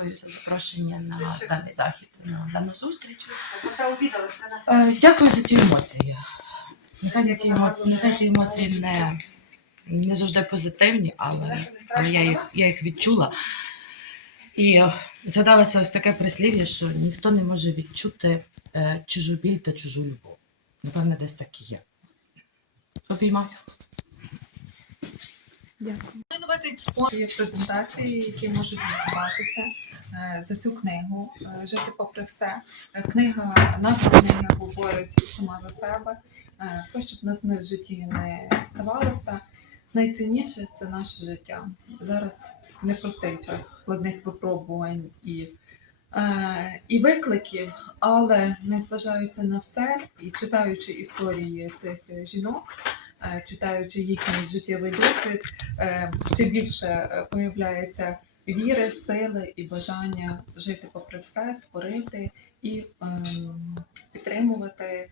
дякую за запрошення на даний захід, на дану зустріч. Е, Дякую за ті емоції. Нехай ті, емо- нехай ті емоції не, не завжди позитивні, але, але я, їх, я їх відчула. І згадалося ось таке прислів'я, що ніхто не може відчути е, чужу біль та чужу любов. Напевне, десь так і є. Обіймаю. Маю на увазі експонати презентації, які можуть відбуватися е, за цю книгу е, Жити попри все. Е, Книга, назва книги говорить сама за себе. Все, що в нас в житті не ставалося, найцінніше це наше життя. Зараз непростий час складних випробувань і, і викликів, але незважаючи на все і читаючи історії цих жінок, читаючи їхній життєвий досвід, е, ще більше е, появляється віри, сили і бажання жити попри все, творити і ем, підтримувати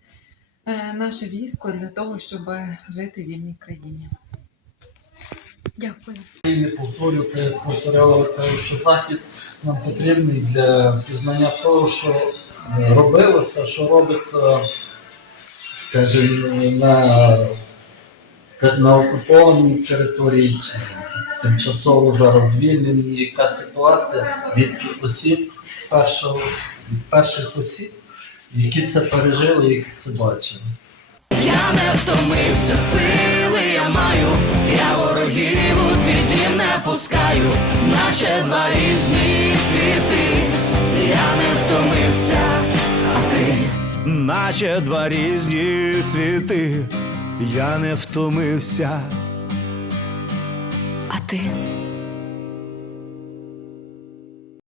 е, наше військо для того, щоб жити в вільній країні. Дякую. і не повторювати, повторювати, що захід нам потрібний для пізнання того, що е, робилося, що робиться, скажімо, на, на окупованій території, чи тимчасово зараз звільнені, яка ситуація? Від осіб першого, від перших осіб, які це пережили, які це бачили. Я не втомився, сили я маю, я ворогів у твій дім не пускаю, наче два різні світи, я не втомився, а ти. Наче два різні світи, я не втомився. а ти